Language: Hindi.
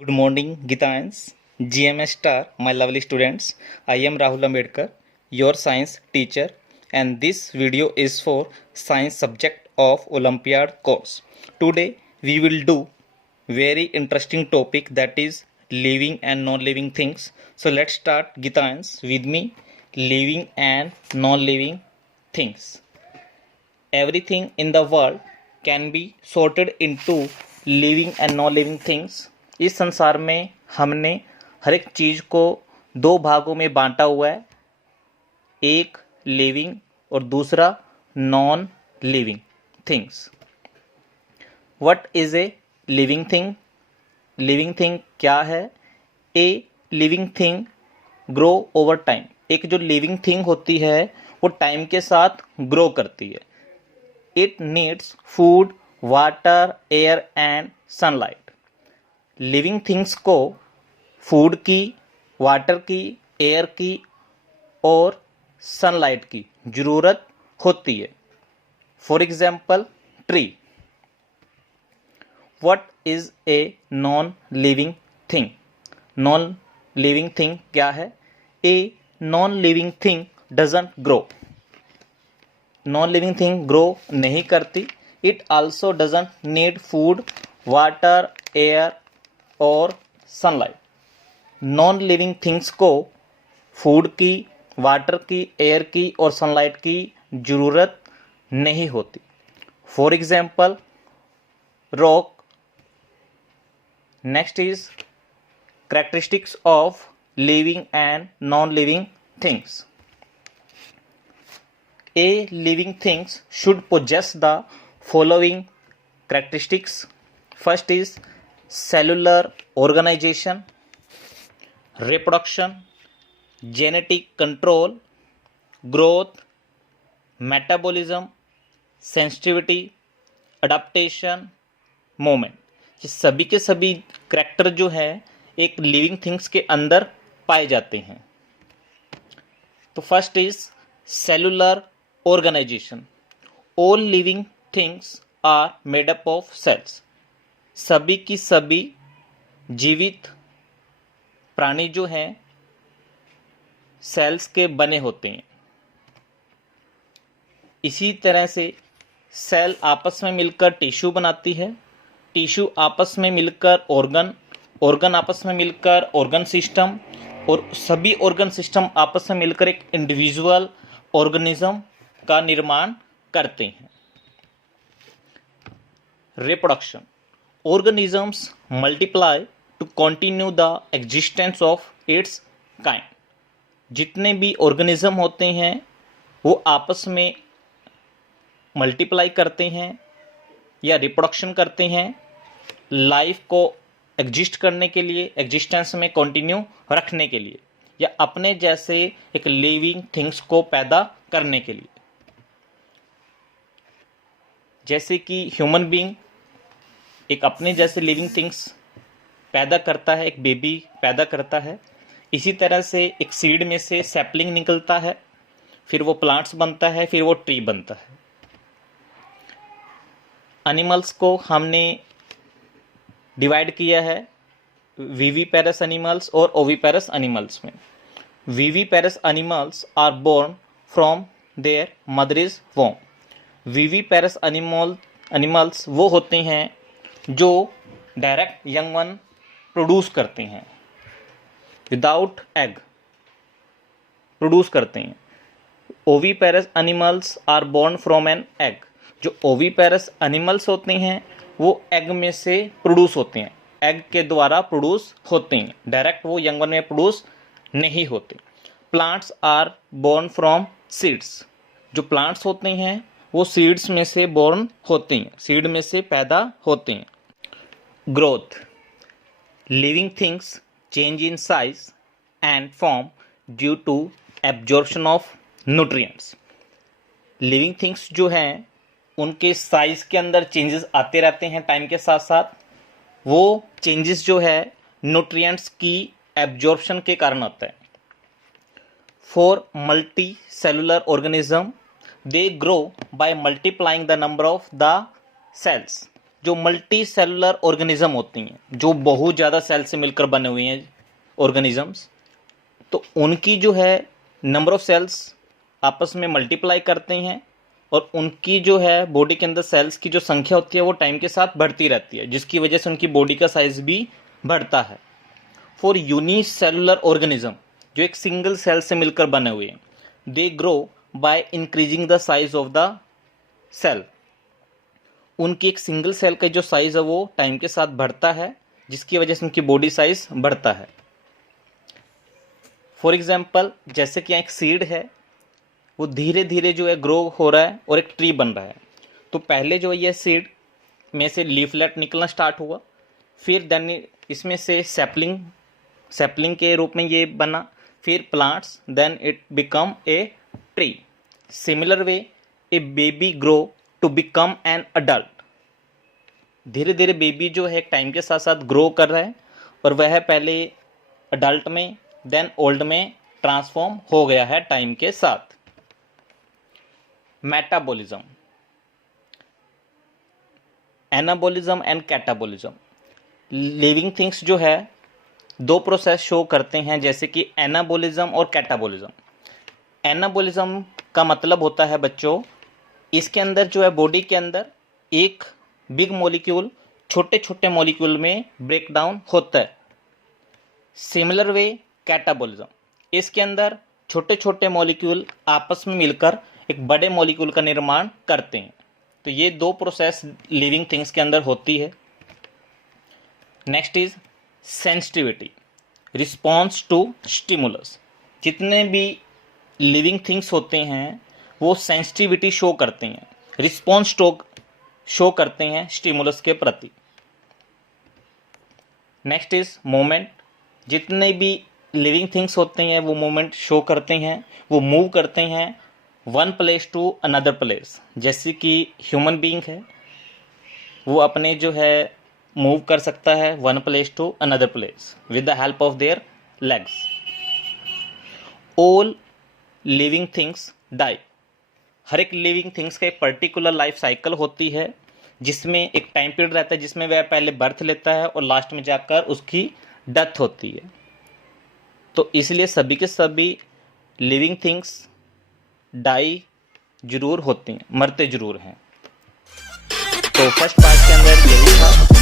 Good morning, Gitans, GMS Star, my lovely students. I am Rahul Ambedkar, your science teacher, and this video is for science subject of Olympiad course. Today we will do very interesting topic, that is living and non-living things. So let's start, Gitans, with me. Living and non-living things. Everything in the world can be sorted into living and non living things. इस संसार में हमने हर एक चीज़ को दो भागों में बांटा हुआ है, एक लिविंग और दूसरा non living things. What is a living thing? Living thing क्या है? A living thing grow over time. एक जो लिविंग थिंग होती है वो टाइम के साथ ग्रो करती है. It needs food, water, air and sunlight. Living things को फूड की, वाटर की, एयर की और सनलाइट की ज़रूरत होती है. For example tree. What is a non living thing? Non living thing क्या है? A non living thing doesn't grow. Non living thing grow नहीं करती. It also doesn't need food, water, air और सनलाइट. नॉन लिविंग थिंग्स को फूड की, वाटर की, एयर की और सनलाइट की ज़रूरत नहीं होती. For example rock. Next is characteristics of living and non-living things. A living things should possess the following characteristics. First is cellular organization, reproduction, genetic control, growth, metabolism, sensitivity, adaptation, movement. ये सभी के सभी करैक्टर जो है एक लिविंग थिंग्स के अंदर पाए जाते हैं. तो first is cellular organisation. All living things are made up of cells. सभी की सभी जीवित प्राणी जो हैं सेल्स के बने होते हैं. इसी तरह से सेल आपस में मिलकर टिश्यू बनाती है, टिश्यू आपस में मिलकर ऑर्गन, ऑर्गन आपस में मिलकर ऑर्गन सिस्टम और सभी ऑर्गन सिस्टम आपस में मिलकर एक इंडिविजुअल ऑर्गेनिज्म का निर्माण करते हैं. Reproduction. Organisms multiply two continue the existence of its kind. जितने भी ऑर्गेनिज्म होते हैं वो आपस में मल्टीप्लाई करते हैं या रिप्रोडक्शन करते हैं लाइफ को एग्जिस्ट करने के लिए, एग्जिस्टेंस में कंटिन्यू रखने के लिए या अपने जैसे एक लिविंग थिंग्स को पैदा करने के लिए. जैसे कि ह्यूमन बीइंग एक अपने जैसे लिविंग थिंग्स पैदा करता है, एक बेबी पैदा करता है. इसी तरह से एक सीड में से सैपलिंग निकलता है, फिर वो प्लांट्स बनता है, फिर वो ट्री बनता है. एनिमल्स को हमने डिवाइड किया है विविपेरस एनिमल्स और ओविपेरस एनिमल्स में. Viviparous animals are born from their mothers womb. Viviparous animals वो होते हैं जो डायरेक्ट यंग वन प्रोड्यूस करते हैं, विदाउट एग प्रोड्यूस करते हैं. Oviparous animals are born from an egg. जो ओविपेरस एनिमल्स होते हैं वो एग में से प्रोड्यूस होते हैं, एग के द्वारा प्रोड्यूस होते हैं, डायरेक्ट वो यंग वन में प्रोड्यूस नहीं होते. Plants are born from seeds. जो प्लांट्स होते हैं वो सीड्स में से बोर्न होते हैं, सीड में से पैदा होते हैं. Growth. Living things change in size and form due to absorption of nutrients. Living things जो हैं उनके साइज के अंदर चेंजेस आते रहते हैं टाइम के साथ साथ. वो चेंजेस जो है न्यूट्रिएंट्स की एब्जॉर्प्शन के कारण आता है. For multi cellular organism they grow by multiplying the number of the cells. जो मल्टी सेलुलर ऑर्गेनिज्म होती हैं, जो बहुत ज़्यादा सेल से मिलकर बने हुए हैं ऑर्गेनिजम्स, तो उनकी जो है नंबर ऑफ सेल्स आपस में मल्टीप्लाई करते हैं और उनकी जो है बॉडी के अंदर सेल्स की जो संख्या होती है वो टाइम के साथ बढ़ती रहती है, जिसकी वजह से उनकी बॉडी का साइज भी बढ़ता है। फॉर यूनिसेलुलर ऑर्गेनिज्म, जो एक सिंगल सेल से मिलकर बने हुए हैं, they grow by increasing the size of the cell. उनकी एक सिंगल सेल का जो साइज है वो टाइम के साथ बढ़ता है, जिसकी वजह से उनकी बॉडी साइज बढ़ता है। फॉर एग्जाम्पल, जैसे कि एक सीड है, वो धीरे धीरे जो है ग्रो हो रहा है और एक ट्री बन रहा है। तो पहले जो है ये सीड में से लीफलेट निकलना स्टार्ट हुआ, फिर देन इसमें से सैपलिंग के रूप में ये बना, फिर plants, then it become a tree. Similar way a baby grow to become an adult. धीरे धीरे बेबी जो है टाइम के साथ साथ ग्रो कर रहा है और वह पहले अडल्ट में देन ओल्ड में ट्रांसफॉर्म हो गया है टाइम के साथ। Metabolism, anabolism and catabolism. Living things जो है दो प्रोसेस शो करते हैं, जैसे कि एनाबॉलिज्म और कैटाबॉलिज्म। एनाबॉलिज्म का मतलब होता है बच्चों, इसके अंदर जो है बॉडी के अंदर एक बिग मॉलिक्यूल छोटे छोटे मॉलिक्यूल में ब्रेक डाउन होता है। सिमिलर वे कैटाबॉलिज्म, इसके अंदर छोटे छोटे मॉलिक्यूल आपस में मिलकर एक बड़े मॉलिक्यूल का निर्माण करते हैं। तो ये दो प्रोसेस लिविंग थिंग्स के अंदर होती है। Next is sensitivity, response to stimulus. जितने भी लिविंग थिंग्स होते हैं वो सेंसिटिविटी शो करते हैं, रिस्पॉन्स शो करते हैं स्टिमुलस के प्रति। नेक्स्ट इज मोमेंट, जितने भी लिविंग थिंग्स होते हैं वो मूवमेंट शो करते हैं, वो मूव करते हैं one place to another place. जैसे कि ह्यूमन बीइंग है, वो अपने जो है मूव कर सकता है one place to another place with the help of their legs. All living things die, हर एक लिविंग थिंग्स का एक पर्टिकुलर लाइफ साइकिल होती है, जिसमें एक टाइम पीरियड रहता है जिसमें वह पहले बर्थ लेता है और लास्ट में जाकर उसकी डेथ होती है। तो इसलिए सभी के सभी लिविंग थिंग्स डाई जरूर होती हैं, मरते जरूर हैं। तो फर्स्ट पार्ट के अंदर यही था।